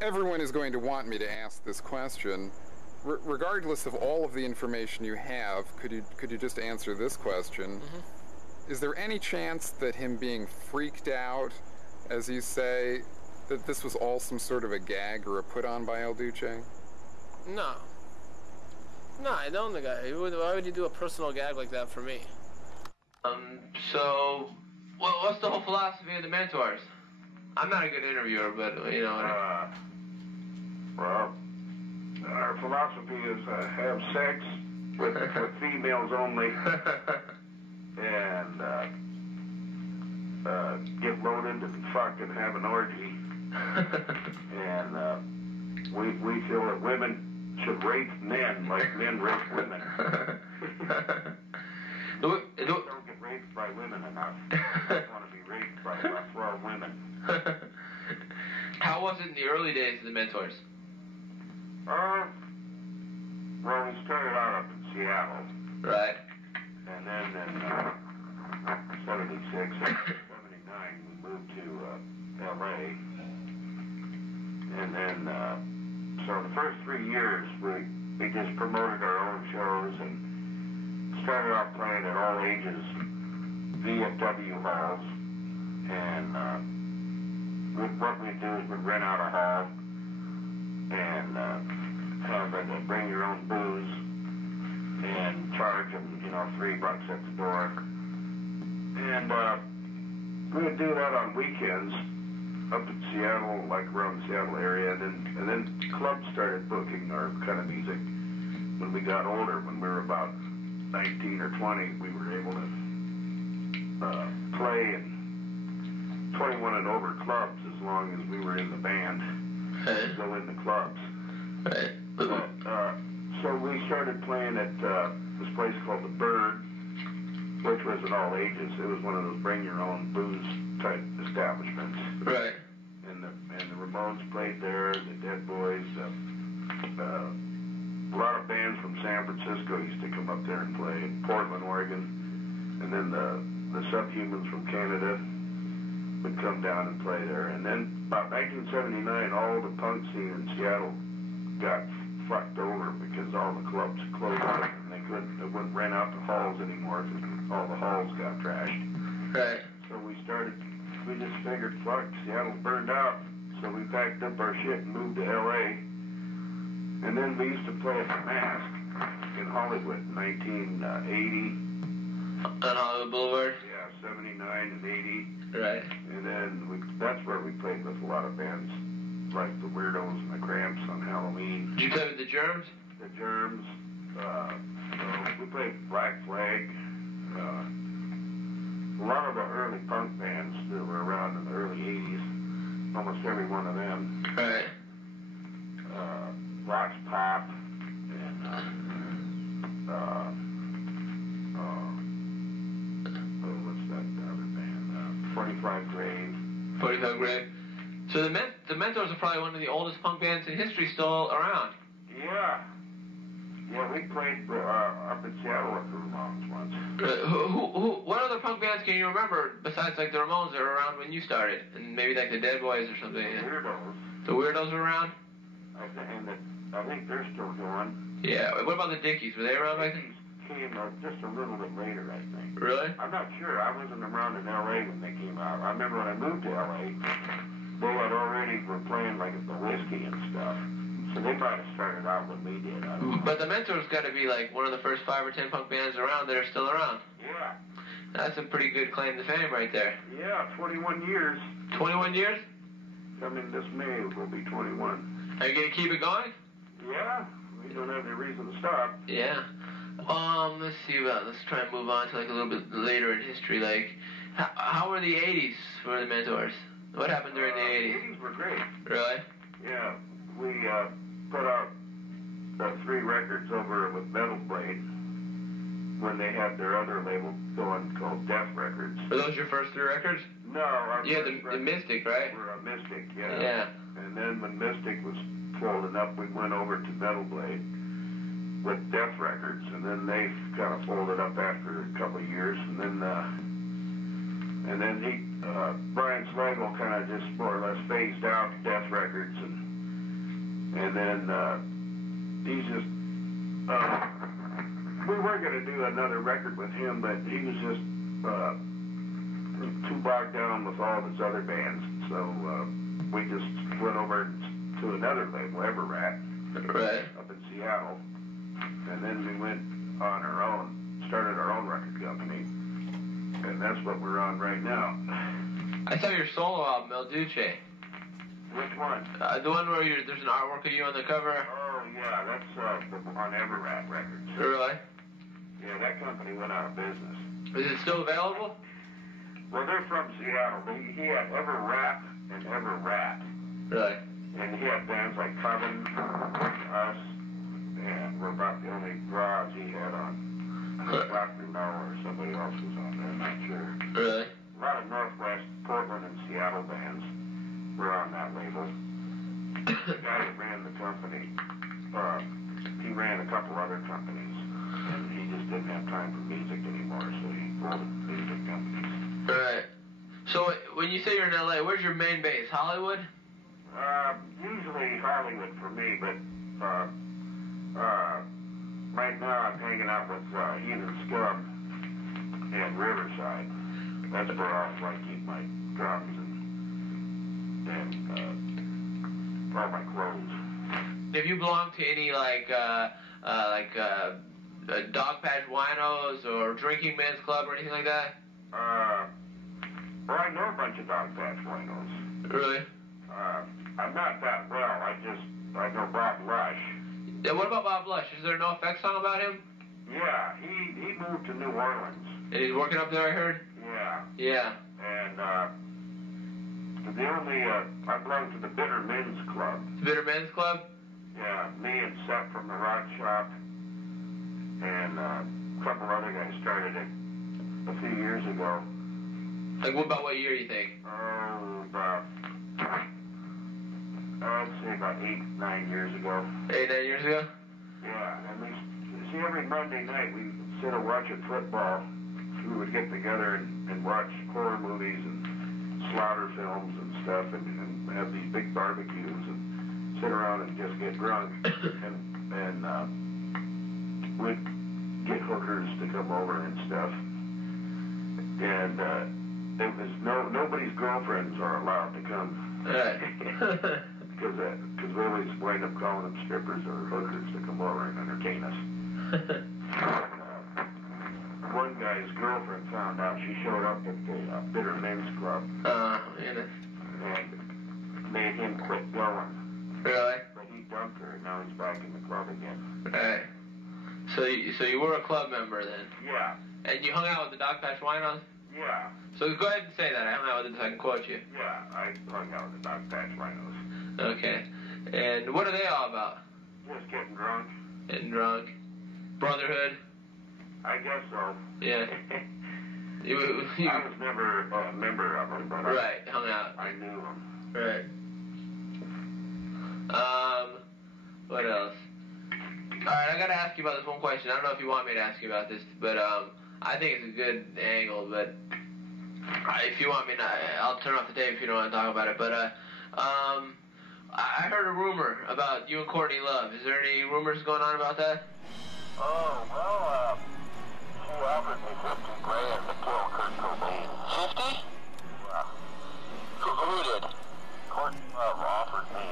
everyone is going to want me to ask this question. Regardless of all of the information you have, could you just answer this question? Mm-hmm. Is there any chance that him being freaked out, as you say, that this was all some sort of a gag or a put-on by El Duce? No. No, I know the guy. Why would you do a personal gag like that for me? So, what's the whole philosophy of the mentors? I'm not a good interviewer, but, you know... Well, our philosophy is have sex with females only, and get loaded and fuck and have an orgy. And we feel that women should rape men like men rape women. Don't get raped by women enough. I want to be raped by 12 women. How was it in the early days of the mentors? Well, we started out up in Seattle. Right. And then in 76 and 79, we moved to L.A. And then, so the first 3 years, we just promoted our own shows and started off playing at all ages VFW halls. And what we'd do is we'd rent out a hall and have to bring your own booze and charge them, $3 at the door. And we would do that on weekends up in Seattle, like around the Seattle area, and then clubs started booking our kind of music. When we got older, when we were about 19 or 20, we were able to play in 21 and over clubs as long as we were in the band. Go in the clubs. So we started playing at this place called The Bird, which was at all ages. It was one of those bring your own booze type establishments. Right. And the Ramones played there, the Dead Boys, a lot of bands from San Francisco used to come up there and play in Portland, Oregon. And then the Subhumans from Canada would come down and play there. And then about 1979, all the punk scene in Seattle got fucked over because all the clubs closed up and they wouldn't rent out the halls anymore because all the halls got trashed. Right. So we just figured, fuck, Seattle's burned out. So we packed up our shit and moved to L.A. And then we used to play at the Mask in Hollywood in 1980. On Hollywood Boulevard? Yeah, 79 and 80. Right. And then that's where we played with a lot of bands, like the Weirdos and the Cramps on Halloween. Did you play with the Germs? The Germs. We played Black Flag. A lot of the early punk bands that were around in the early 80s, almost every one of them. Right. Vox Pop and what's that other band? 45 Grave. 45 Grave. So the Mentors are probably one of the oldest punk bands in history still around. Yeah. Yeah, we played up in Seattle with the Ramones once. What other punk bands can you remember besides like the Ramones that were around when you started? And maybe like the Dead Boys or something? The Weirdos. The Weirdos were around? I think they're still going. Yeah. What about the Dickies? Were they around back then? Came just a little bit later, I think. Really? I'm not sure. I wasn't around in L.A. when they came out. I remember when I moved to L.A., they had already were playing like at the Whiskey and stuff. So they might have started out when we did. But the Mentors got to be like one of the first 5 or 10 punk bands around that are still around. Yeah. That's a pretty good claim to fame right there. Yeah, 21 years. 21 years? Coming this May will be 21. Are you going to keep it going? Yeah. We don't have any reason to stop. Yeah. Let's see let's try and move on to like a little bit later in history. Like, how were the 80s for the Mentors? What happened during the 80s? The 80s were great. Really? Yeah. We put out 3 records over with Metal Blade when they had their other label going called Death Records. Were those your first 3 records? No. Our the Mystic, right? Were Mystic, yeah. Yeah. And then when Mystic was folding up, we went over to Metal Blade with Death Records, and then they kind of folded up after a couple of years, and then Brian Slagle kind of just more or less phased out Death Records, and And then he's just, we were going to do another record with him, but he was just too bogged down with all of his other bands. So we just went over to another label, Everrat, Right. up in Seattle. And then we went on our own, started our own record company. And that's what we're on right now. I saw your solo album, El Duce. Which one? The one where there's an artwork of you on the cover. Oh, yeah, that's on Everrat Records. Really? Yeah, that company went out of business. Is it still available? Well, they're from Seattle. He had Everrat and Everrat. Really? And he had bands like Coven, us, and we're about the only draws he had on. Dr. No or somebody else was on there, I'm not sure. Really? A lot of Northwest, Portland, and Seattle bands were on that label. The guy that ran the company, he ran a couple other companies, and he just didn't have time for music anymore, so he folded music companies. Right. So when you say you're in LA, where's your main base? Hollywood? Usually Hollywood for me, but right now I'm hanging out with Heathen Scum in Riverside. That's where I keep my drums and all my clothes. Have you belonged to any Dog Patch Winos or Drinking Man's Club or anything like that? Well, I know a bunch of Dog Patch Winos. Really? I'm not that well. I know Bob Lush. Yeah, what about Bob Lush? Is there no effect song about him? Yeah, he moved to New Orleans. And he's working up there, I heard? Yeah. Yeah. And the only, I belong to the Bitter Men's Club. The Bitter Men's Club? Yeah, me and Seth from the Rock Shop and a couple other guys started it a few years ago. Like, about what year do you think? Oh, about, I'd say about 8, 9 years ago. 8, 9 years ago? Yeah, and see, every Monday night, we instead of watching football, we would get together and watch horror movies and slaughter films and stuff and have these big barbecues and sit around and just get drunk and we'd get hookers to come over and stuff. And it was nobody's girlfriends are allowed to come. Right. Because we always wind up calling them strippers or hookers to come over and entertain us. One guy's girlfriend found out. She showed up at the Bitter Men's Club. Yeah. And made him quit going. Really? But he dumped her, and now he's back in the club again. Right. So you were a club member then? Yeah. And you hung out with the Dog Patch Winos? Yeah. So go ahead and say that. I hung out with it so I can quote you. Yeah, I hung out with the Dog Patch Winos. Okay. And what are they all about? Just getting drunk. Getting drunk. Brotherhood. I guess so. Yeah. You I was never a member of them, but right, hung out. I knew them. Right. What else? Alright, I gotta ask you about this one question. I don't know if you want me to ask you about this, but I think it's a good angle, but if you want me to, I'll turn off the tape if you don't want to talk about it, but I heard a rumor about you and Courtney Love. Is there any rumors going on about that? Oh, well, she offered me $50,000 to kill Kurt Cobain. 50? Yeah. Who did? Courtney Love offered me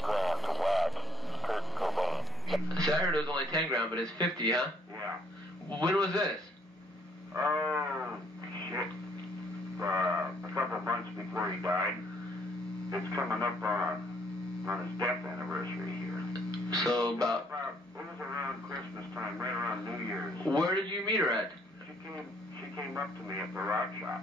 $50,000 to whack Kurt Cobain. So I heard it was only 10 grand, but it's 50, huh? Yeah. When was this? Oh, shit. A couple months before he died. It's coming up on his death anniversary here. So about... It was around Christmas time, right around New Year's. Where did you meet her at? She came up to me at the Rock Shop.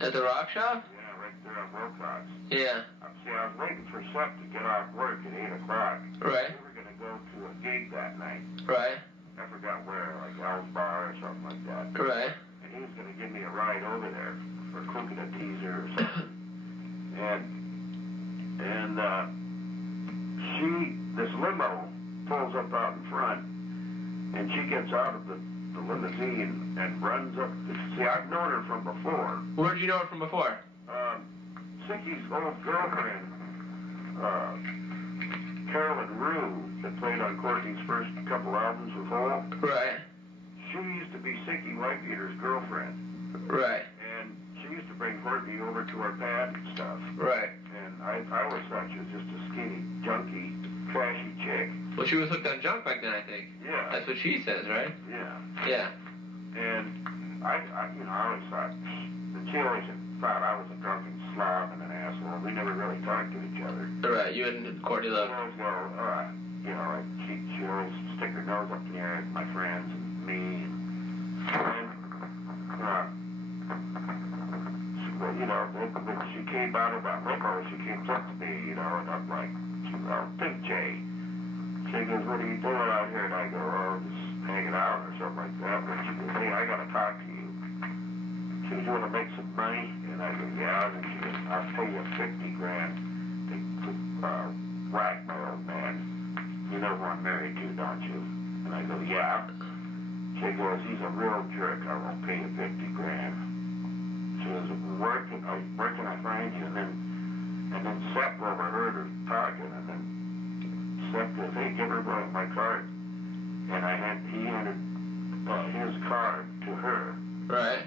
At the Rock Shop? Yeah, right there on Wilcox. Yeah. See, I was waiting for Seth to get off work at 8 o'clock. Right. We were going to go to a gig that night. Right. I forgot where, like Al's Bar or something like that. Right. And he was going to give me a ride over there for cooking a teaser or something. and this limo pulls up out in front, and she gets out of the limousine and runs up. See, I've known her from before. Where did you know her from before? Sicky's old girlfriend Carolyn Rue, that played on Courtney's first couple albums with Hole. Right. She used to be Sicky Whitebeater's girlfriend. Right. And she used to bring Courtney over to our pad and stuff. Right. And I always thought she was just a skinny, junky, trashy chick. Well, she was hooked on junk back then, I think. Yeah. That's what she says, right? Yeah. Yeah. And I always thought, and she always thought I was a drunken slob and an asshole. We never really talked to each other. Right, you and Courtney Love. She always go, like, she always stick her nose up in the air at my friends and me. And when she came out of that limo, she came up to me, and I'm like, think, Jay. She goes, what are you doing out here? And I go, oh, just hanging out or something like that. And she goes, hey, I got to talk to you. She goes, you want to make some money? And I go, yeah. And she goes, I'll pay you $50,000 to whack my old man. You know who I'm married to, don't you? And I go, yeah. She goes, he's a real jerk. I won't pay you $50,000. She was working. Where can I find you? And then Sepp overheard her talking, and then Sepp goes, hey, give her my card. And he handed his card to her. Right.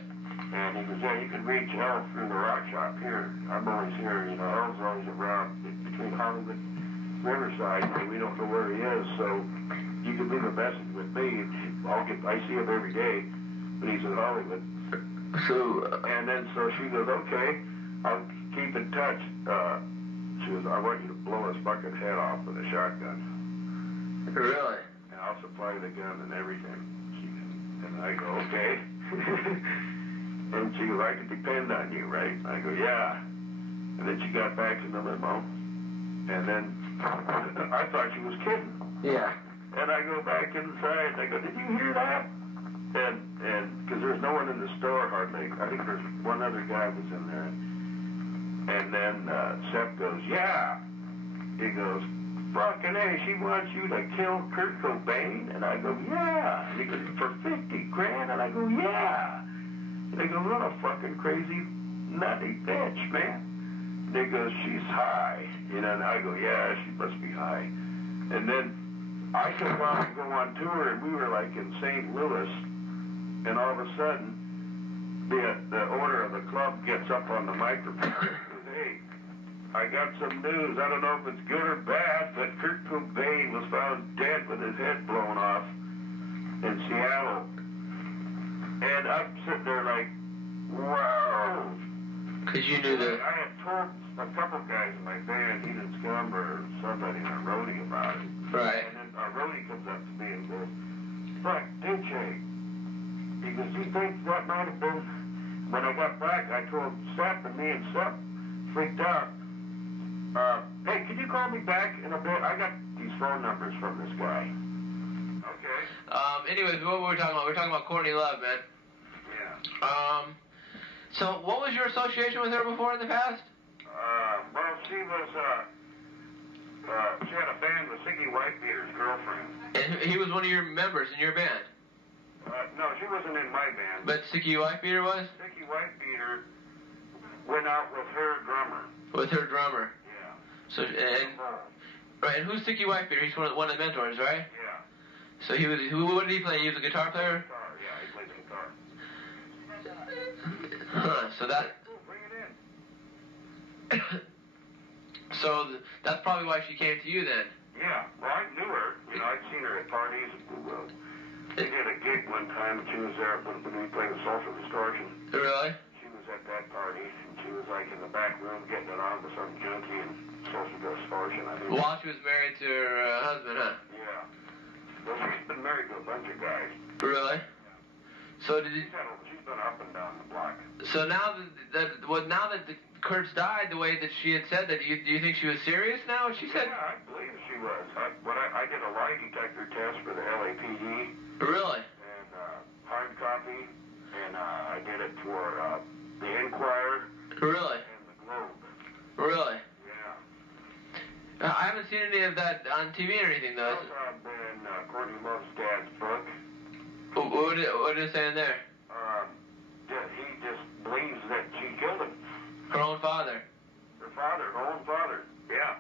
And he goes, yeah, you can reach Elle through the rock shop here. I'm always here, Elle's always around between Hollywood and Riverside. We don't know where he is, so you can leave a message with me. I see him every day, but he's in Hollywood. So she goes, okay, I'll keep in touch. She goes, I want you to blow his fucking head off with a shotgun. Really? And I'll supply the gun and everything. And I go, okay. And she goes, I can depend on you, right? I go, yeah. And then she got back in the limo. And then I thought she was kidding. Yeah. And I go back inside and I go, did you hear that? And because there's no one in the store hardly. I think there's one other guy was in there. And then Sepp goes, yeah. He goes, fucking A, she wants you to kill Kurt Cobain? And I go, yeah. And he goes, for $50,000? And I go, yeah. And he goes, what a fucking crazy, nutty bitch, man. And he goes, she's high. And I go, yeah, she must be high. And then I come on and go on tour, and we were like in St. Louis. And all of a sudden, the owner of the club gets up on the microphone and says, hey, I got some news. I don't know if it's good or bad, but Kurt Cobain was found dead with his head blown off in Seattle. And I'm sitting there like, wow. Because you knew that. I had told a couple guys in my band, Eden Scum or somebody in our roadie about it. Right. And then our roadie comes up to me and goes, fuck, Duce. He goes, do you think that might have been... When I got back, I told Sepp, and me and Sepp freaked out. Hey, can you call me back in a bit? I got these phone numbers from this guy. Okay. Anyways, what were we talking about? We were talking about Courtney Love, man. Yeah. So what was your association with her before in the past? Well, she was, she had a band with Sicky Whitebeater's girlfriend. And he was one of your members in your band? No, she wasn't in my band. But Sicky Whitebeater was? Sicky Whitebeater went out with her drummer. With her drummer? Yeah. So, right, and who's Sicky Whitebeater? He's one of the mentors, right? Yeah. So he was, what did he play? He was a guitar player? Guitar, yeah, he plays guitar. Huh, so that... Ooh, bring it in. So that's probably why she came to you then? Yeah, well, I knew her. I'd seen her at parties. We did a gig one time, and she was there when we played with Social Distortion. Really? She was at that party, and she was like in the back room getting it on with some junkie and Social Distortion. While she was married to her husband, huh? Yeah. Well, she's been married to a bunch of guys. Really? Yeah. So did you... She's been up and down the block. So now that Kurt's died the way that she had said that, do you think she was serious now? She said... Yeah, I believe she was. I did a lie detector test for the LAPD. Really? And hard copy, and I did it for the Enquirer. Really? And the Globe. Really? Yeah. I haven't seen any of that on TV or anything, though. Those have been Courtney Love's dad's book. What did it say in there? He just believes that she killed him. Her own father? Her father, her own father. Yeah.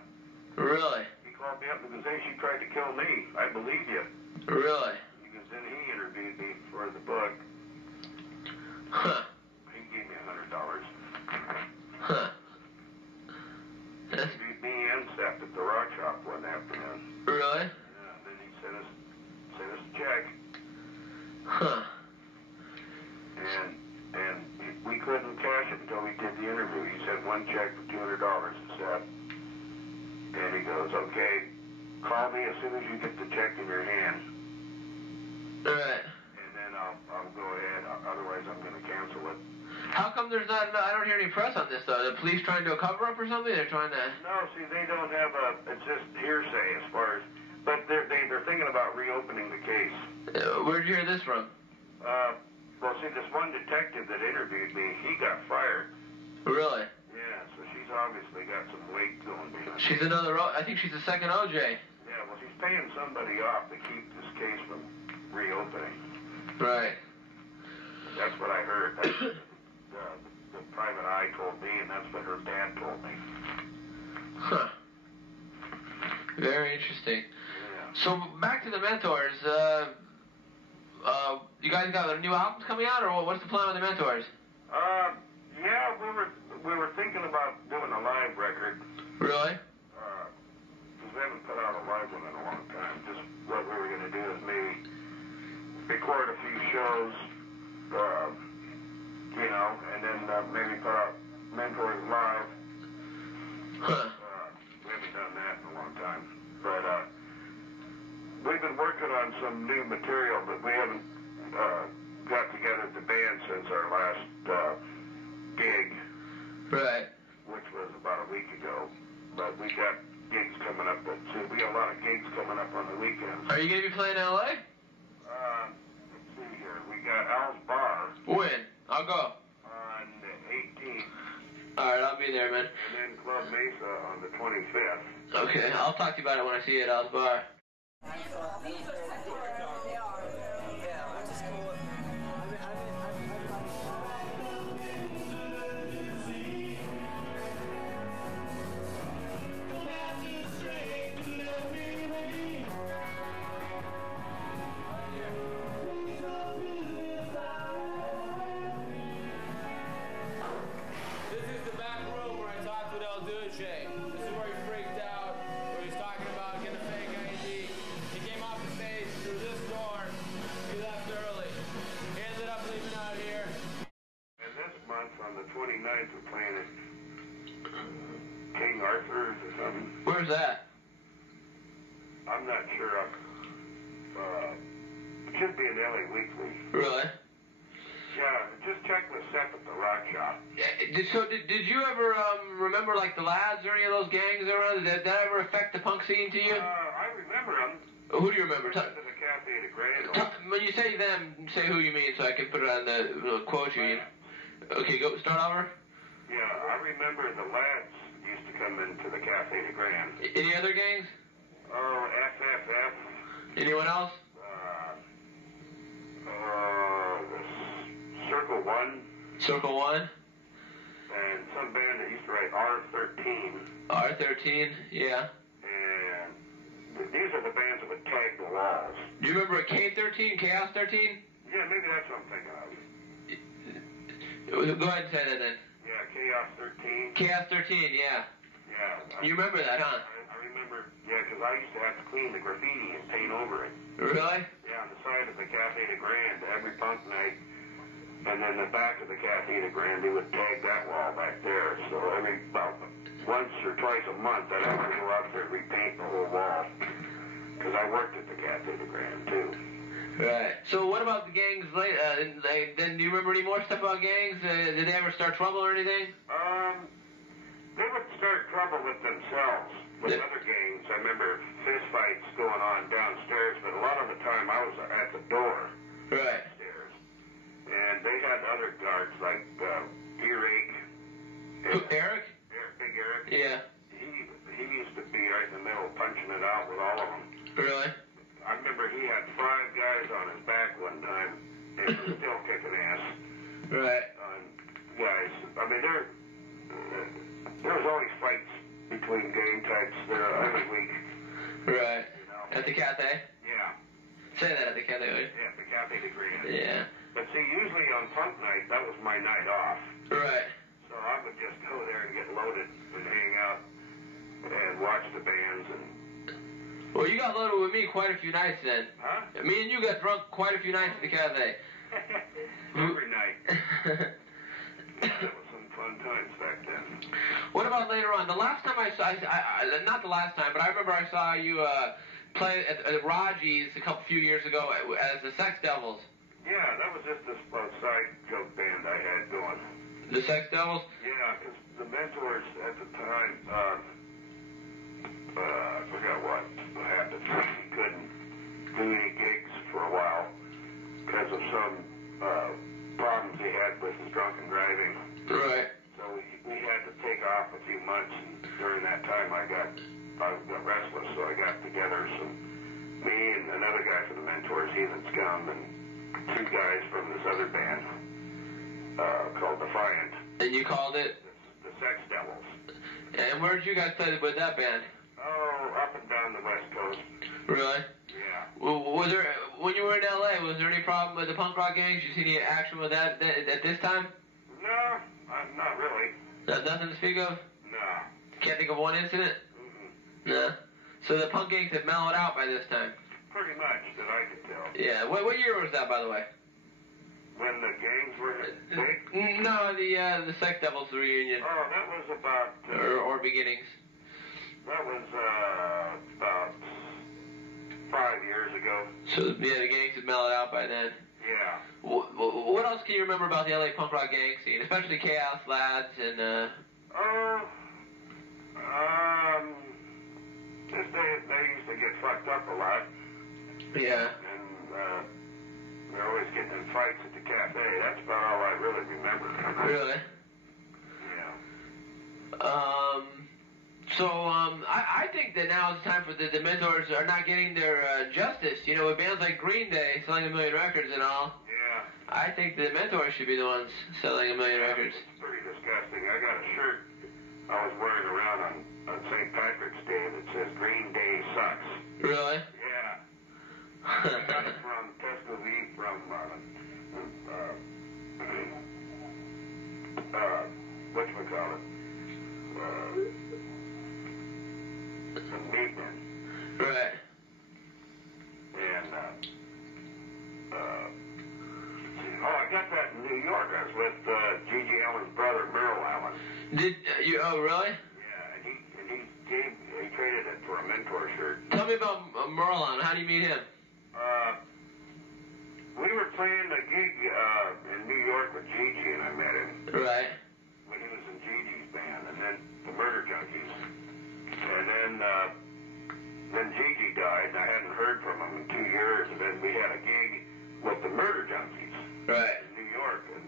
Really? He called me up and goes, it until we did the interview. He sent one check for $200 to Seth. And he goes, okay, call me as soon as you get the check in your hand. Right. And then I'll go ahead. Otherwise, I'm going to cancel it. How come there's not, I don't hear any press on this, though? The police trying to do a cover-up or something? They're trying to... No, see, they don't have it's just hearsay as far as, but they're thinking about reopening the case. Where'd you hear this from? Well, see, this one detective that interviewed me, he got fired. Really? Yeah, so she's obviously got some weight going behind. She's another, I think she's the second OJ. Yeah, well, she's paying somebody off to keep this case from reopening. Right. That's what I heard. That's the private eye told me, and that's what her dad told me. Huh. Very interesting. Yeah. So, back to the Mentors, you guys got new albums coming out, or what's the plan with the Mentors? Yeah, we were thinking about doing a live record. Really? Because we haven't put out a live one in a long time. Just what we were going to do is maybe record a few shows, you know, and then maybe put out Mentors live. Huh. We haven't done that in a long time. But we've been working on some new material, but we haven't got together the band since our last gig. Right. Which was about a week ago. But we got gigs coming up. We got a lot of gigs coming up on the weekends. Are you going to be playing in L.A.? Let's see here. We got Al's Bar. When? I'll go. On the 18th. Alright, I'll be there, man. And then Club Mesa on the 25th. Okay, I'll talk to you about it when I see you at Al's Bar. Duce. This is where he freaked out, where he's talking about getting a fake ID. He came off the stage through this door. He left early. He ended up leaving out here. And this month, on the 29th, we're playing at King Arthur's or something. Where's that? I'm not sure. It should be in LA Weekly. Really? Yeah, just check with Seth at the Rock Shop. Did you ever remember like the Lads or any of those gangs around? Did that ever affect the punk scene to you? I remember them. Who do you remember? To the Cafe de Grand. When you say them, say who you mean so I can put it on the quote you. Okay, go start over. Yeah, I remember the Lads used to come into the Cafe de Grand. Any other gangs? Oh, FFF. Anyone else? Circle One. Circle One. And some band that used to write R13. R13, yeah. And these are the bands that would tag the walls. Do you remember a K13, Chaos 13? Yeah, maybe that's what I'm thinking of. Go ahead and say that then. Yeah, Chaos 13. Chaos 13, yeah. Yeah. You remember that, huh? I remember, yeah, because I used to have to clean the graffiti and paint over it. Really? Yeah, on the side of the Cafe de Grand every punk night. And then the back of the Cafe de Grand, they would tag that wall back there. So about once or twice a month, I'd have to go out there and repaint the whole wall. Because I worked at the Cafe de Grand, too. Right. So what about the gangs later? Then do you remember any more stuff about gangs? Did they ever start trouble or anything? They would start trouble with themselves, with other gangs. I remember fist fights going on downstairs, but a lot of the time I was at the door. Right. And they had other guards like Earache. Who, Eric? Big Eric. Yeah. He used to be right in the middle punching it out with all of them. Really? I remember he had 5 guys on his back one time and was still kicking ass. Right. Guys, I mean, there was always fights between gang types there every week. Right. You know? At the cafe? Yeah. Say that at the cafe. Yeah, at the Cafe de Grand. Yeah. But see, usually on punk night, that was my night off. Right. So I would just go there and get loaded and hang out and watch the bands and... Well, you got loaded with me quite a few nights then. Huh? Me and you got drunk quite a few nights at the cafe. Every night. Yeah, that was some not the last time, but I remember I saw you play at Raji's few years ago as the Sex Devils. Yeah, that was just a side joke band I had going. The Sex Devils? Yeah, because the Mentors at the time, I forgot what happened. He couldn't do any gigs for a while because of some problems he had with his drunken driving. Right. So we had to take off a few months, and during that time I got restless, so I got together me and another guy from the Mentors, Heathen Scum, and two guys from this other band called Defiant. And you called it? The Sex Devils. And where did you guys play with that band? Oh, up and down the West Coast. Really? Yeah. Was there, when you were in LA, was there any problem with the punk rock gangs? You see any action with that at this time? No, not really. Nothing to speak of? No. Can't think of one incident? Mm-hmm. No. So the punk gangs have mellowed out by this time? Pretty much, that I could tell. Yeah. What year was that, by the way? When the gangs were big? No, the Sex Devils reunion. Oh, that was about... or beginnings. That was about 5 years ago. So, yeah, the gangs have mellowed out by then. Yeah. What else can you remember about the LA punk rock gang scene, especially Chaos Lads and... They used to get fucked up a lot. Yeah. And they're always getting in fights at the cafe. That's about all I really remember. Really? Yeah. I think that now it's time for the Mentors are not getting their justice. You know, with bands like Green Day selling 1 million records and all. Yeah. I think the Mentors should be the ones selling 1 million records. It's pretty disgusting. I got a shirt I was wearing around on St. Patrick's Day that says Green Day sucks. Really? Yeah. I got it from Tuscaloosa from whatchamacallit? Meatman. Right. And I got that in New York. I was with G.G. Allen's brother, Merle Allen. Did you? Oh, really? Yeah, and he traded it for a Mentor shirt. Tell me about Merle Allen. How do you meet him? We were playing a gig in New York with Gigi, and I met him. Right. When he was in Gigi's band, and then the Murder Junkies. And then Gigi died, and I hadn't heard from him in 2 years, and then we had a gig with the Murder Junkies. Right. In New York, and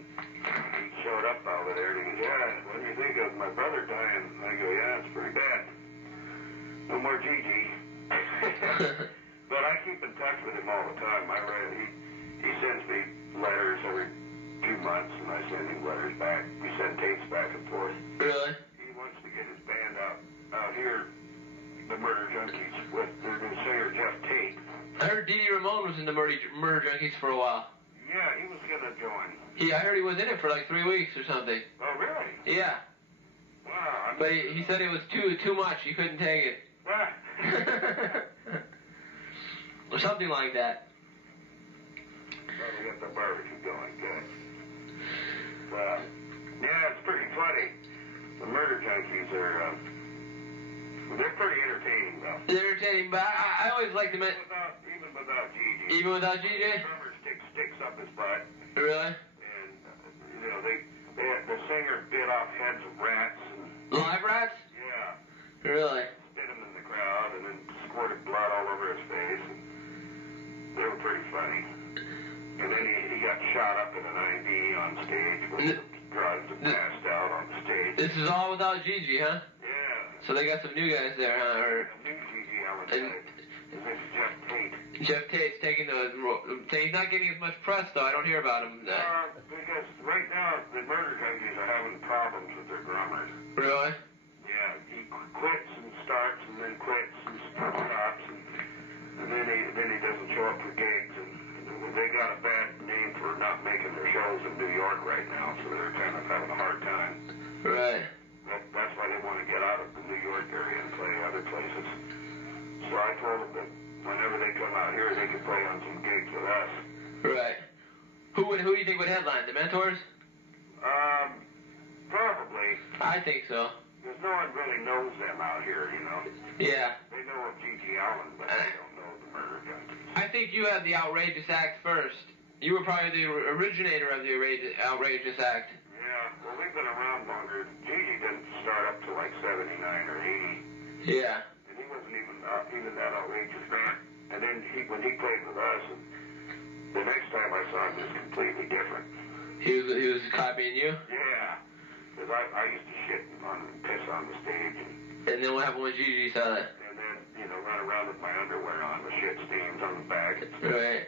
he showed up over there, and he goes, yeah, what do you think of my brother dying? And I go, yeah, it's pretty bad. No more Gigi. But I keep in touch with him all the time. He sends me letters every 2 months, and I send him letters back. We send tapes back and forth. Really? He wants to get his band out here, the Murder Junkies, with their new singer, Jeff Tate. I heard Dee Ramone was in the Murder Junkies for a while. Yeah, he was going to join. I heard he was in it for like 3 weeks or something. Oh, really? Yeah. Wow. But he said it was too much. He couldn't take it. Or something like that. Well, we got the barbecue going, good. Yeah, it's pretty funny. The Murder Junkies are, they're pretty entertaining, though. They're entertaining, but I always liked them. Even without Gigi. Even without Gigi? The drummer sticks up his butt. Really? And, the singer bit off heads of rats. Live rats? Yeah. Really? Spit him in the crowd and then squirted blood all over his face. And they were pretty funny. And then he got shot up in an IV on stage with drugs and passed out on the stage. This is all without Gigi, huh? Yeah. So they got some new guys there, huh? A new Gigi Allen guy. His name's Jeff Tate. Jeff Tate's taking he's not getting as much press, though. I don't hear about him. Because right now, the Murder Junkies are having problems with their drummers. Really? Yeah, he quits and starts and then quits and stops. And then he doesn't show up for gigs. And they got a bad name for not making their shows in New York right now, so they're kind of having a hard time. Right. That's why they want to get out of the New York area and play other places. So I told them that whenever they come out here, they can play on some gigs with us. Right. Who do you think would headline? The Mentors? Probably. I think so. Because no one really knows them out here, you know. Yeah. They know of G.G. Allen, but they don't know the murder junkies. I think you had the outrageous act first. You were probably the originator of the outrageous act. Yeah, well, we've been around longer. G.G. didn't start up till like 79 or 80. Yeah. And he wasn't even that outrageous then. And then when he played with us, and the next time I saw him, he was completely different. He was copying you? Yeah. Because I used to shit and piss on the stage. And then what happened when G.G. saw that? And then, you know, run around with my underwear on, the shit stains on the back. Right.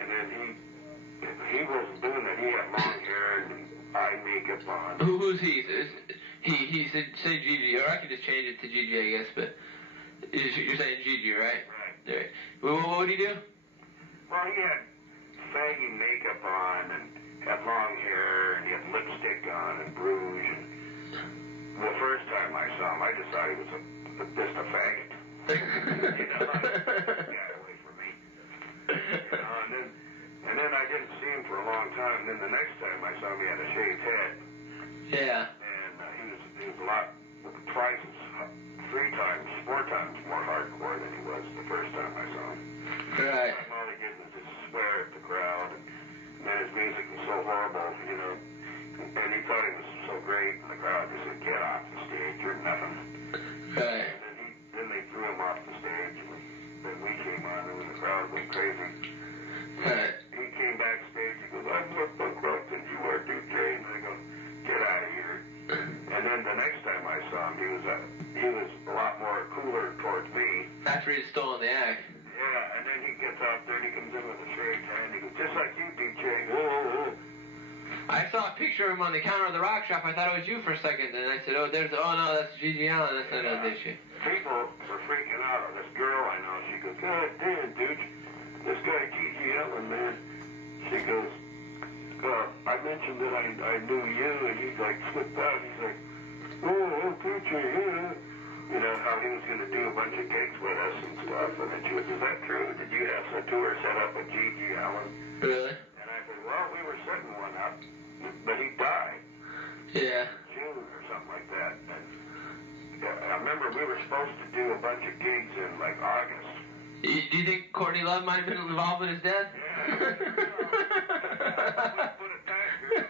And then he wasn't doing it. He had long hair and eye makeup on. Who's he? He said say G.G. Or I could just change it to G.G. I guess, but you're saying G.G., right? Right. What would he do? Well, he had faggy makeup on and had long hair and he had lipstick on and rouge. And the first time I saw him, I just thought he was just a faggot. You know, get away from me. You know, and then I didn't see him for a long time. And then the next time I saw him, he had a shaved head. Yeah. And he was a lot, twice, 3 times, 4 times more hardcore than he was the first time I saw him. Right. And all he did was just swear at the crowd. And then his music was so horrible, you know. And he thought he was so great, and the crowd just said, "Get off the stage, you're nothing." Right. And then they threw him off the stage, and then we came on, and the crowd went crazy. Right. He came backstage, he goes, "I'm more punk rock than you are, Duce." And I go, "Get out of here." And then the next time I saw him, he was a lot more cooler towards me. After he'd stolen the act. Yeah, and then he gets out there and he comes in with a shaved head. He goes, "Just like you, DJ." Oh. I saw a picture of him on the counter of the rock shop. I thought it was you for a second, and I said, "Oh, no, that's G.G. Allen." That's not an issue. People were freaking out. This girl I know, she goes, "God damn, dude, this guy G.G. Allen, man." She goes, "I mentioned that I knew you," and he's like flipped out. He's like, "Oh, teacher, yeah." You know, how he was going to do a bunch of gigs with us and stuff. And then she goes, "Is that true? Did you have a tour set up with G.G. Allen?" Really? And I said, "Well, we were setting one up, but he died." Yeah. June or something like that. And I remember we were supposed to do a bunch of gigs in like August. Do you think Courtney Love might have been involved with his death? Yeah. Put it back here.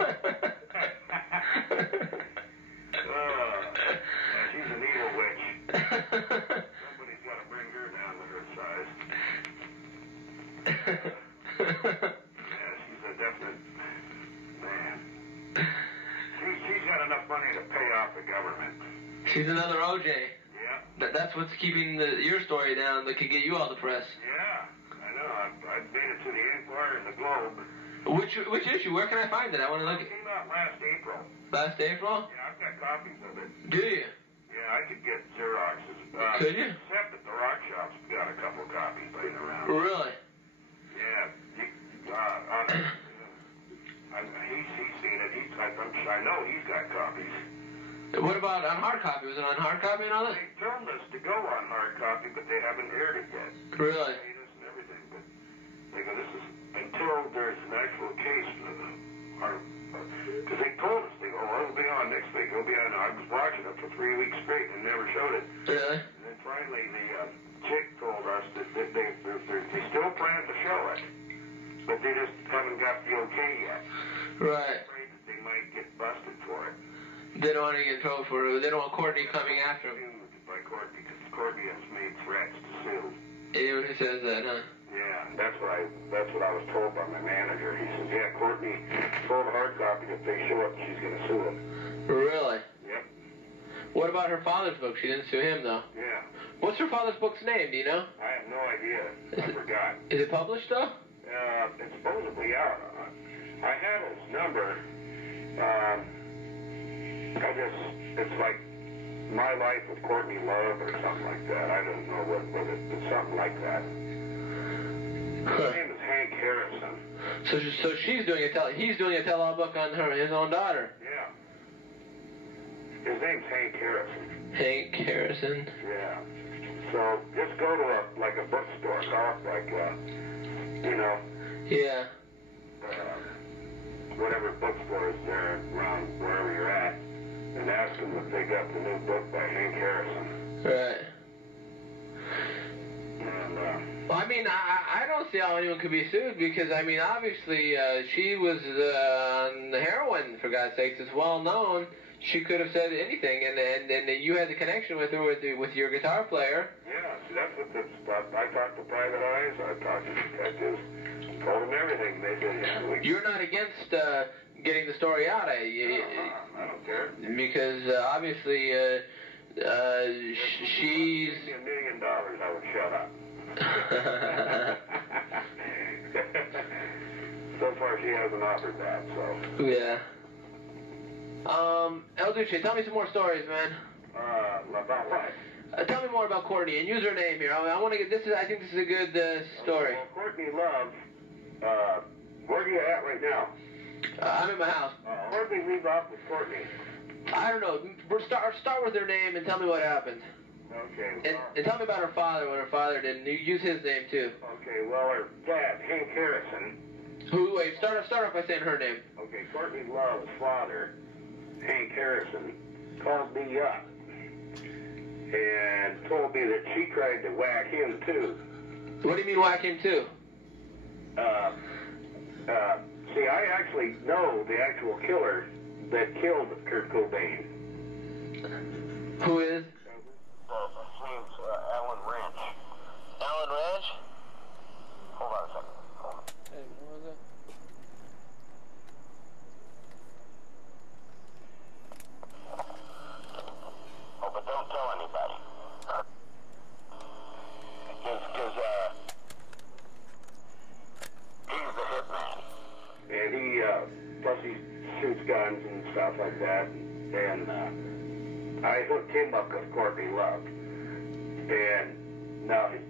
She's an evil witch. Somebody's got to bring her down to her size. Yeah, she's a definite man. She's got enough money to pay off the government. She's another OJ. Yeah. That's what's keeping your story down that could get you all the press. Yeah, I know. I made it to the Inquirer and the Globe. Which issue? Where can I find it? I want to look It at. came out last April. Last April? Yeah, I've got copies of it. Do you? Yeah, I could get Xeroxes. Could you? Except at the rock shop's got a couple copies laying around. Really? Yeah. He's seen it. I know he's got copies. What about on hard copy? Was it on hard copy and all that? They filmed us to go on hard copy, but they haven't aired it yet. Really? They paid us and everything, but they go, "This is until there's an actual case." Because they told us, they go, "Oh, it'll be on next week. It'll be on." I was watching it for 3 weeks straight and never showed it. Really? And then finally, the chick told us that they still plan to show it, but they just haven't got the okay yet. Right. They're afraid that they might get busted for it. They don't want to get in trouble for it. They don't want Courtney coming after him. Sued by Courtney, because Courtney has made threats to sue. Anyone who says that, huh? Yeah, that's what I was told by my manager. He says, "Yeah, Courtney told a hard copy if they show it, she's going to sue them." Really? Yep. What about her father's book? She didn't sue him, though. Yeah. What's her father's book's name? Do you know? I have no idea. I forgot. Is it published, though? It's supposedly out. I had his number. It's like My Life with Courtney Love or something like that. I don't know what it's something like that. His name is Hank Harrison. So he's doing a tell-all book on his own daughter. Yeah. His name's Hank Harrison. Hank Harrison. Yeah. So just go to a bookstore, call up Yeah. Whatever bookstores there around wherever you're at, and ask them if they got the new book don't see how anyone could be sued because, I mean, obviously she was on heroin, for God's sakes. It's well known. She could have said anything, and you had the connection with her with your guitar player. Yeah, see, that's what this stuff. I talked to private eyes, I talked to detectives, told them everything. They said, yeah, You're not against getting the story out, I don't care. because obviously she's... If you gave me $1 million, I would shut up. So far, she hasn't offered that, so. Yeah. El Duce, tell me some more stories, man. About what? Tell me more about Courtney, and use her name here. I want to get this. I think this is a good story. Well, Courtney Love, where are you at right now? I'm in my house. Where did we leave off with Courtney? I don't know. Start with her name and tell me what happened. Okay. And tell me about her father when her father didn't. Use his name too. Okay. Well, her dad, Hank Harrison. Who? Wait. Start off by saying her name. Okay. Courtney Love's father, Hank Harrison, called me up and told me that she tried to whack him too. What do you mean whack him too? See, I actually know the actual killer that killed Kurt Cobain. Who is? His name's Alden. Alden Ranch? Hold on a second. Hold on. Hey, what was that? Oh, but don't tell anybody. Because he's the hitman. And he, plus he shoots guns and stuff like that. And I hooked him up with Courtney Love. And now he's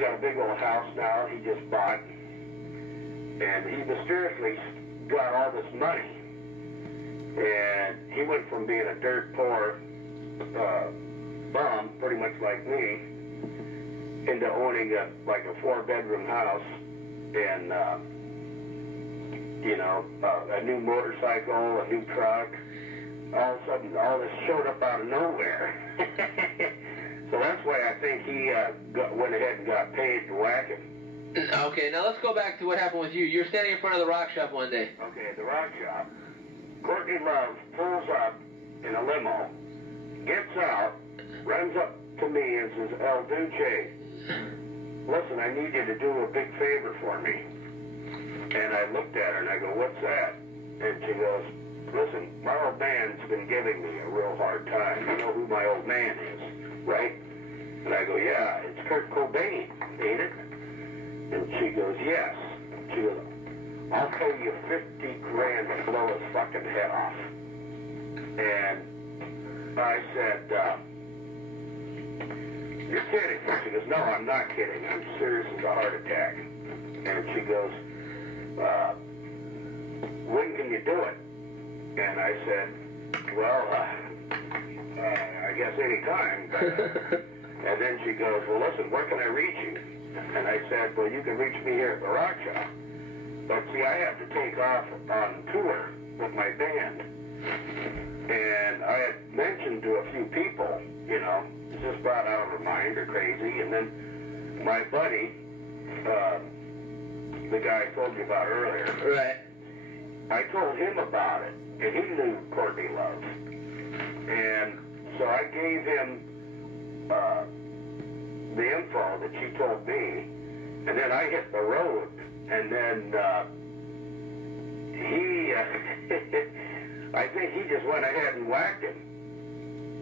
got a big old house now he just bought. And he mysteriously got all this money. And he went from being a dirt poor bum, pretty much like me, into owning a 4-bedroom house and a new motorcycle, a new truck. All of a sudden, all this showed up out of nowhere. So that's why I think he went ahead and got paid to whack him. Okay, now let's go back to what happened with you. You're standing in front of the rock shop one day. Okay, at the rock shop, Courtney Love pulls up in a limo, gets out, runs up to me and says, El Duce, listen, I need you to do a big favor for me. And I looked at her and I go, what's that? And she goes, listen, my old man's been giving me a real hard time. You know who my old man is, right? And I go, yeah, it's Kurt Cobain, ain't it? And she goes, yes. She goes, I'll pay you $50 grand to blow his fucking head off. And I said, you're kidding. She goes, no, I'm not kidding. I'm serious as a heart attack. And she goes, when can you do it? And I said, well, I guess any time. And then she goes, well, listen, where can I reach you? And I said, well, you can reach me here at the rock shop. But see, I have to take off on tour with my band. And I had mentioned to a few people, it's just about out of her mind or crazy. And then my buddy, the guy I told you about earlier. Right. I told him about it, and he knew Courtney Love. And so I gave him the info that she told me, and then I hit the road, and then I think he just went ahead and whacked him,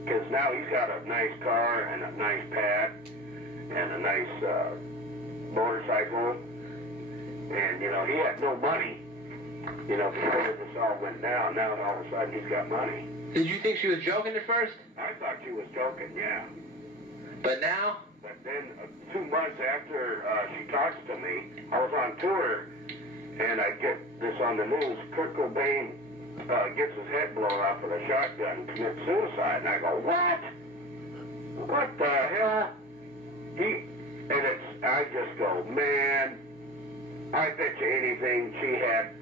because now he's got a nice car and a nice pad and a nice motorcycle, and he had no money, before this all went down. Now all of a sudden he's got money. Did you think she was joking at first? I thought she was joking, yeah. But now? But then 2 months after she talks to me, I was on tour, and I get this on the news. Kurt Cobain gets his head blown off with a shotgun and commits suicide. And I go, what? What the hell? I just go, man, I bet you anything she had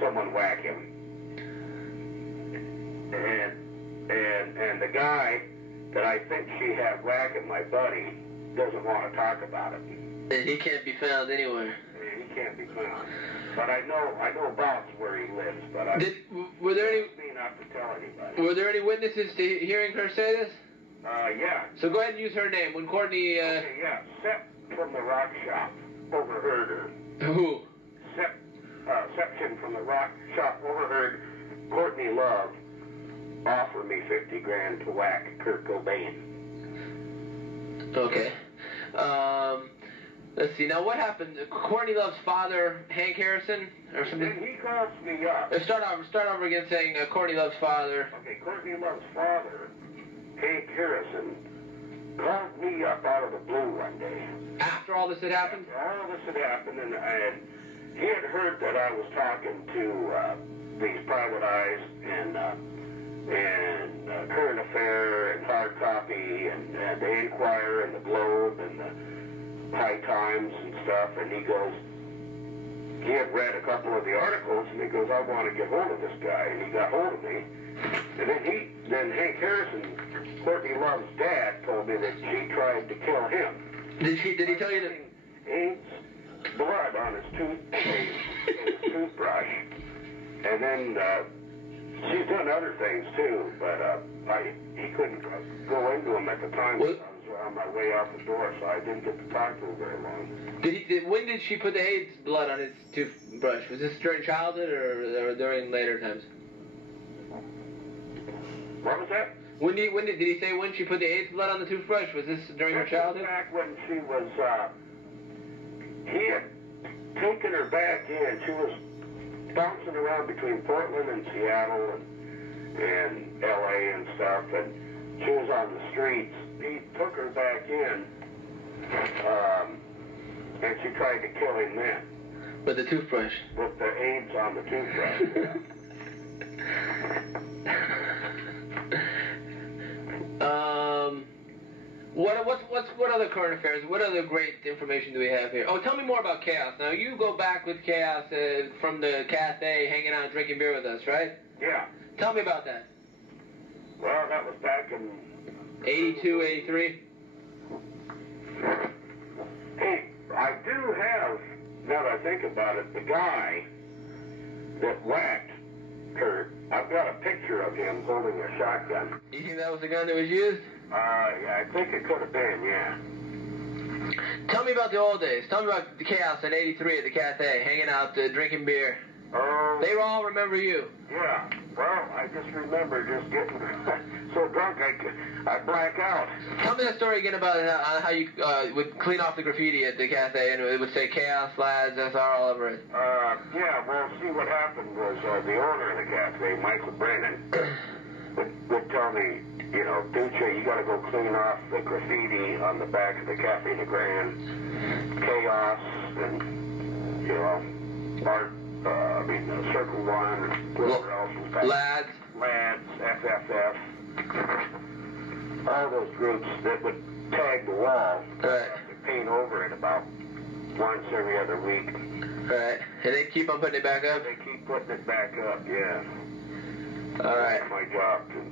someone whack him. And the guy that I think she had whacking my buddy, doesn't want to talk about it. And he can't be found anywhere. He can't be found. But I know about where he lives. But were there any? Me not to tell anybody. Were there any witnesses to hearing her say this? Yeah. So go ahead and use her name. When Courtney. Okay, yeah. Sepp from the rock shop overheard her. Who? Seption from the rock shop overheard Courtney Love offer me $50,000 to whack Kurt Cobain. Okay. Let's see. Now, what happened? Courtney Love's father, Hank Harrison, or something. And he calls me up. Start over again, saying Courtney Love's father. Okay, Courtney Love's father, Hank Harrison, called me up out of the blue one day. After all this had happened? After all this had happened, and he had heard that I was talking to these private eyes and Current Affair and Hard Copy and the Enquirer and the Globe and the High Times and stuff, and he goes, he had read a couple of the articles, and he goes, I want to get hold of this guy, and he got hold of me, and then Hank Harrison, Courtney Love's dad, told me that she tried to kill him. Did he tell you that? AIDS blood on his toothbrush, and then she's done other things too, but he couldn't go into them at the time. What? I was on my way out the door, so I didn't get to talk to her very long. When did she put the AIDS blood on his toothbrush? Was this during childhood or during later times? What was that? Did he say when she put the AIDS blood on the toothbrush? Was this during her childhood? Back when she was, he had taken her back in. She was bouncing around between Portland and Seattle and L.A. and stuff, and she was on the streets. He took her back in, and she tried to kill him then. With the toothbrush? With the AIDS on the toothbrush, yeah. What other current affairs? What other great information do we have here? Oh, tell me more about Chaos. Now, you go back with Chaos from the cafe, hanging out, drinking beer with us, right? Yeah. Tell me about that. Well, that was back in 82, 83. Hey, I do have, now that I think about it, the guy that whacked Kurt, I've got a picture of him holding a shotgun. You think that was the gun that was used? Yeah, I think it could have been, yeah. Tell me about the old days. Tell me about the Chaos in 83 at the cafe, hanging out, drinking beer. Oh. They all remember you. Yeah. Well, I just remember just getting so drunk I black out. Tell me that story again about how you would clean off the graffiti at the cafe and it would say Chaos, Lads, SR all over it. Yeah, well, see what happened was the owner of the cafe, Michael Brennan, would tell me, you know, Duce, you got to go clean off the graffiti on the back of the Cafe de Grand, Chaos, and, you know, Art, Circle One, whatever else was back. Lads, FFF, all those groups that would tag the wall, right. Paint over it about once every other week. Right, and they keep on putting it back up? They keep putting it back up, yeah. All right. That's my job, too.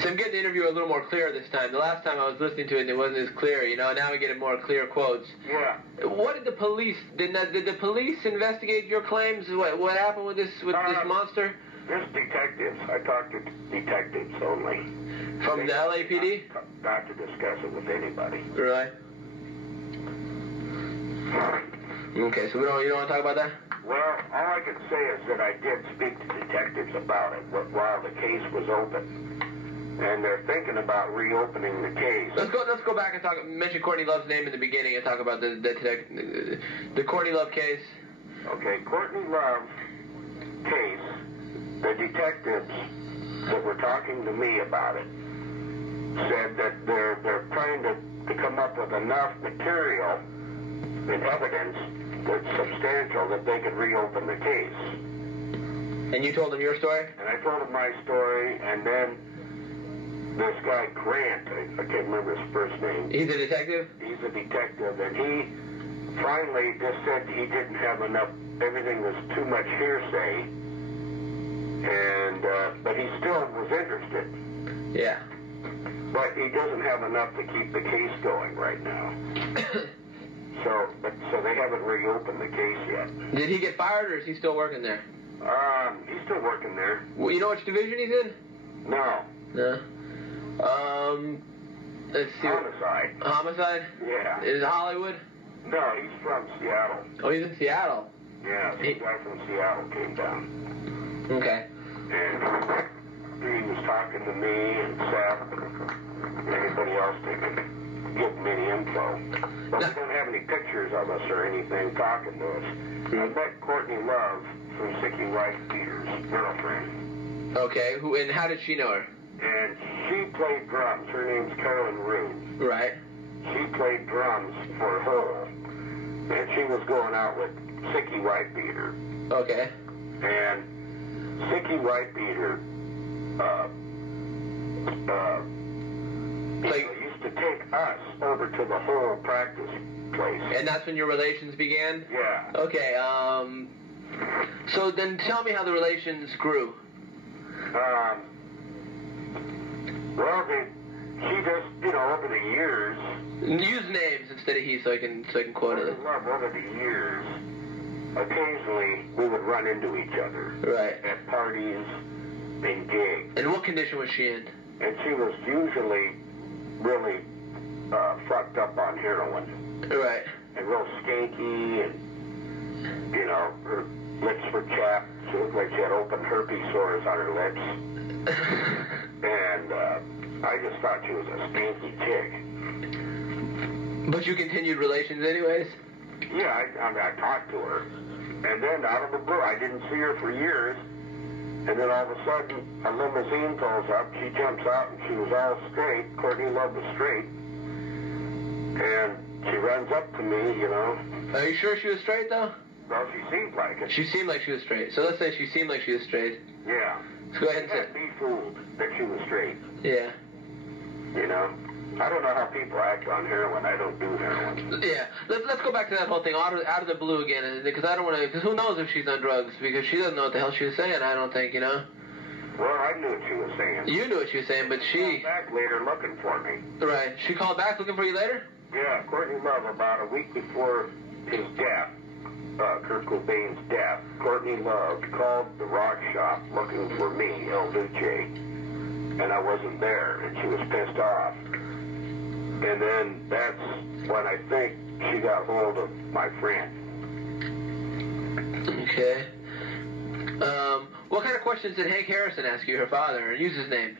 So I'm getting the interview a little more clear this time. The last time I was listening to it and it wasn't as clear, you know, now we get more clear quotes. Yeah. What did the police, did the police investigate your claims? What happened with this monster? Just detectives. I talked to detectives only. From the LAPD? Not to discuss it with anybody. Really? Okay, so you don't want to talk about that? Well, all I can say is that I did speak to detectives about it while the case was open. And they're thinking about reopening the case. Let's go back and mention Courtney Love's name in the beginning and talk about the Courtney Love case. Okay, Courtney Love case, the detectives that were talking to me about it said that they're trying to come up with enough material and evidence that's substantial that they could reopen the case. And you told them your story? And I told them my story, and then this guy, Grant, I can't remember his first name. He's a detective? He's a detective, and he finally just said he didn't have enough, everything was too much hearsay, and but he still was interested. Yeah. But he doesn't have enough to keep the case going right now. So they haven't reopened the case yet. Did he get fired, or is he still working there? He's still working there. Well, you know which division he's in? No. No. Let's see. Homicide. Homicide? Yeah. Is it Hollywood? No, he's from Seattle. Oh, he's in Seattle. Yeah, the guy from Seattle came down. Okay. And he was talking to me and Seth and everybody else to give him any info. But we don't have any pictures of us or anything talking to us. I met Courtney Love from Sicky Wife Peter's girlfriend. Okay. Who and how did she know her? And she played drums. Her name's Carolyn Rude. Right. She played drums for Hole. And she was going out with Sicky Whitebeater. Okay. And Sicky Whitebeater used to take us over to the Hole practice place. And that's when your relations began? Yeah. Okay, so then tell me how the relations grew. Well, she just, over the years. Use names instead of he, so I can quote it. Over the years, occasionally we would run into each other. Right. At parties and gigs. And what condition was she in? And she was usually really fucked up on heroin. Right. And real skanky, and her lips were chapped. She looked like she had open herpes sores on her lips. And I just thought she was a skanky chick. But you continued relations anyways? Yeah, I talked to her. And then out of the blue, I didn't see her for years. And then all of a sudden, a limousine pulls up. She jumps out, and she was all straight. Courtney Love was straight. And she runs up to me, Are you sure she was straight, though? Well, she seemed like it. She seemed like she was straight. So let's say she seemed like she was straight. Yeah. Let's go ahead and say... Can't be fooled that she was straight. Yeah. I don't know how people act on heroin. I don't do heroin. Yeah. Let's go back to that whole thing, out of the blue again, because I don't want to... Because who knows if she's on drugs, because she doesn't know what the hell she was saying, I don't think, Well, I knew what she was saying. You knew what she was saying, but she... called back later looking for me. Right. She called back looking for you later? Yeah, Courtney Love, about a week before his death, Kurt Cobain's death, Courtney Love called the rock shop looking for me, El Duce, and I wasn't there, and she was pissed off. And then that's when I think she got hold of my friend. Okay. What kind of questions did Hank Harrison ask you, her father, or use his name?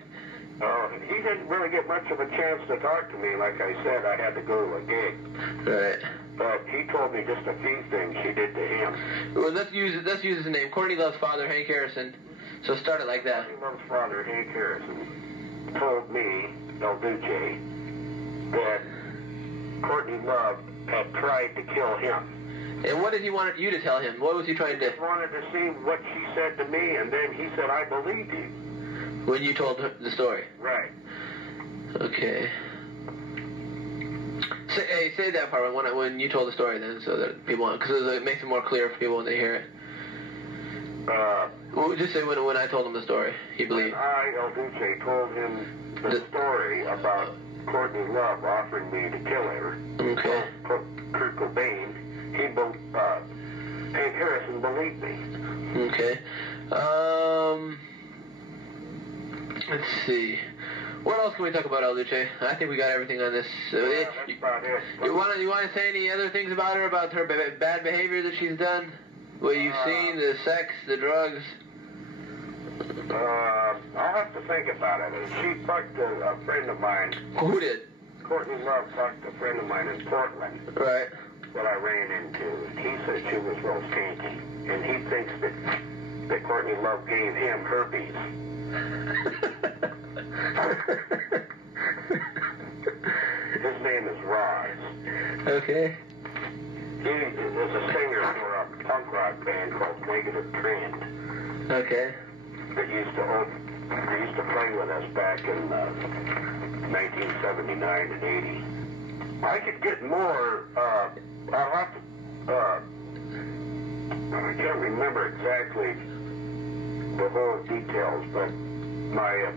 Oh, he didn't really get much of a chance to talk to me. Like I said, I had to go to a gig. Right. But he told me just a few things she did to him. Well, let's use his name. Courtney Love's father, Hank Harrison. So start it like that. Courtney Love's father, Hank Harrison, told me, El Duce, that Courtney Love had tried to kill him. And what did he want you to tell him? What was he trying to do? He just wanted to see what she said to me, and then he said, I believed you. When you told her the story? Right. Okay. Say that part when you told the story then, so that people, because it makes it more clear for people when they hear it. Well, just say when I told him the story, he believed. When I, El Duce, told him the story about Courtney Love offering me to kill her, okay. Kurt Cobain, Hank Harrison believed me. Okay. Let's see. What else can we talk about, El Duce? I think we got everything on this. Yeah, that's about it. You want to say any other things about her, about her bad behavior that she's done? What you've seen, the sex, the drugs? I'll have to think about it. She fucked a friend of mine. Who did? Courtney Love fucked a friend of mine in Portland. Right. That I ran into. He said she was real skanky. And he thinks that Courtney Love gave him herpes. His name is Roz. Okay. He is a singer for a punk rock band called Negative Trend. Okay. That used to play with us back in 1979 and 80. I could get more. I'll have to. I can't remember exactly the whole details, but my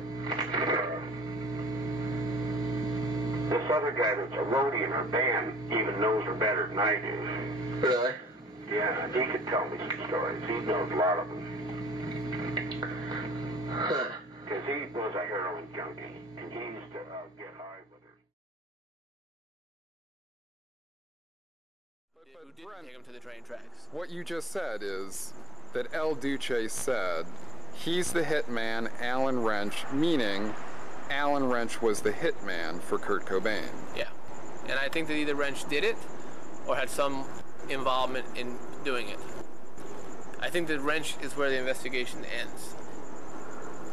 this other guy that's a roadie in our band even knows her better than I do. Really? Yeah, he could tell me some stories. He knows a lot of them. Because he was a heroin junkie, and he used to get high with her. Who didn't take him to the train tracks? What you just said is that El Duce said he's the hitman, Alan Wrench, meaning Alan Wrench was the hitman for Kurt Cobain. Yeah. And I think that either Wrench did it or had some involvement in doing it. I think that Wrench is where the investigation ends.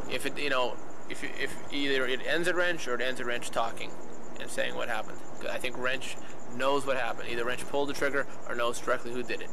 If it, if either it ends at Wrench or it ends at Wrench talking and saying what happened. I think Wrench knows what happened. Either Wrench pulled the trigger or knows directly who did it.